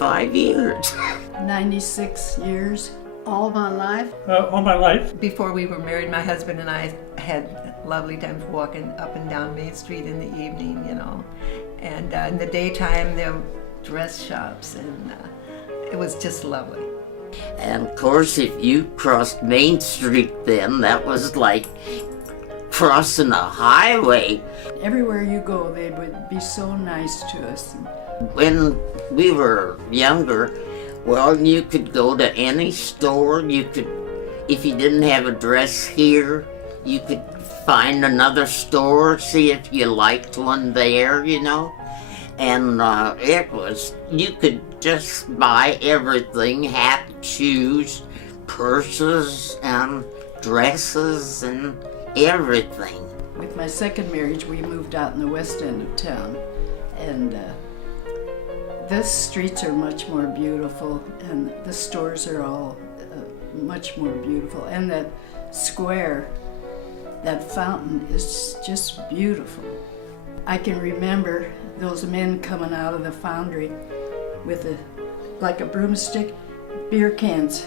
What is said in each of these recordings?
95 years. 96 years. All my life? All my life. Before we were married, my husband and I had lovely times walking up and down Main Street in the evening, you know. And in the daytime, there were dress shops, and it was just lovely. And of course, if you crossed Main Street then, that was like crossing a highway. Everywhere you go, they would be so nice to us. When we were younger, well, you could go to any store. You could, if you didn't have a dress here, you could find another store, see if you liked one there, you know. And it was, you could just buy everything, hats, shoes, purses, and dresses, and everything. With my second marriage, we moved out in the west end of town, and the streets are much more beautiful, and the stores are all much more beautiful. And that square, that fountain is just beautiful. I can remember those men coming out of the foundry with like a broomstick, beer cans.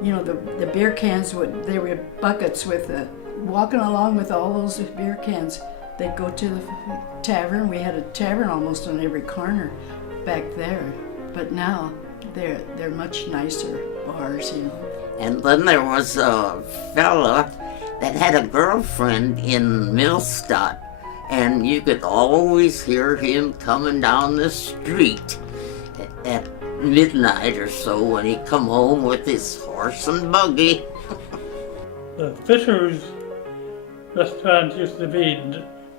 You know, the beer cans, they were buckets with walking along with all those beer cans. They'd go to the tavern. We had a tavern almost on every corner back there. But now they're much nicer bars, you know. And then there was a fella that had a girlfriend in Millstadt, and you could always hear him coming down the street at midnight or so when he'd come home with his horse and buggy. The Fisher's restaurant used to be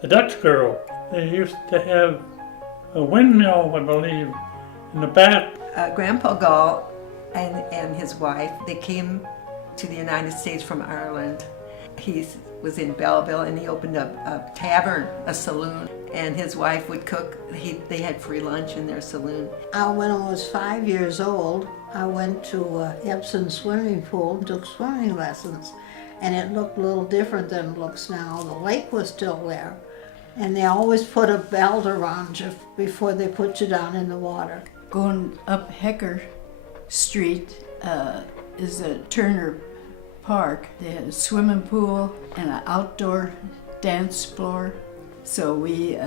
the Dutch Girl. They used to have a windmill, I believe, in the back. Grandpa Gall and his wife, they came to the United States from Ireland. He was in Belleville, and he opened up a tavern, a saloon, and his wife would cook. They had free lunch in their saloon. When I was 5 years old, I went to Epsom swimming pool and took swimming lessons, and it looked a little different than it looks now. The lake was still there, and they always put a belt around you before they put you down in the water. Going up Hecker Street is a Turner Park. They had a swimming pool and an outdoor dance floor. So we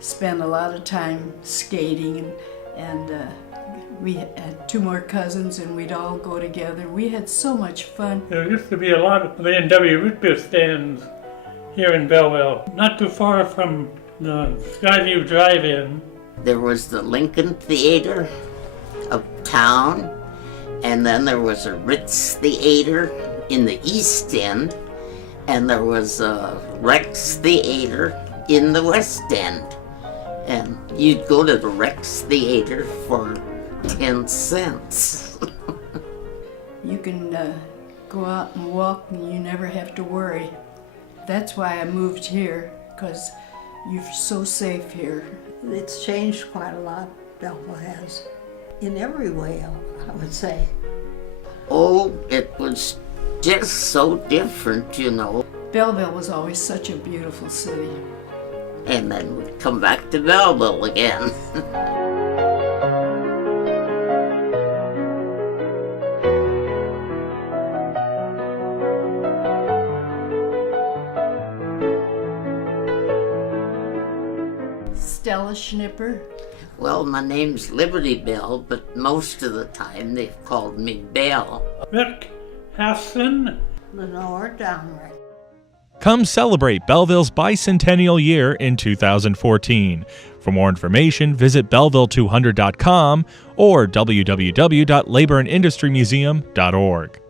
spent a lot of time skating, and we had two more cousins, and we'd all go together. We had so much fun. There used to be a lot of A&W root beer stands here in Belleville, not too far from the Skyview Drive-In. There was the Lincoln Theater uptown, and then there was a Ritz Theater in the East End, and there was a Rex Theater in the West End. And you'd go to the Rex Theater for 10 cents. You can go out and walk, and you never have to worry. That's why I moved here, because you're so safe here. It's changed quite a lot, Belleville has, in every way, I would say. Oh, it was just so different, you know. Belleville was always such a beautiful city. And then we'd come back to Belleville again. Stella Schnipper. Well, my name's Liberty Bell, but most of the time they've called me Bell. Rick Hassan. Lenore Downright. Come celebrate Belleville's bicentennial year in 2014. For more information, visit belleville200.com or www.laborandindustrymuseum.org.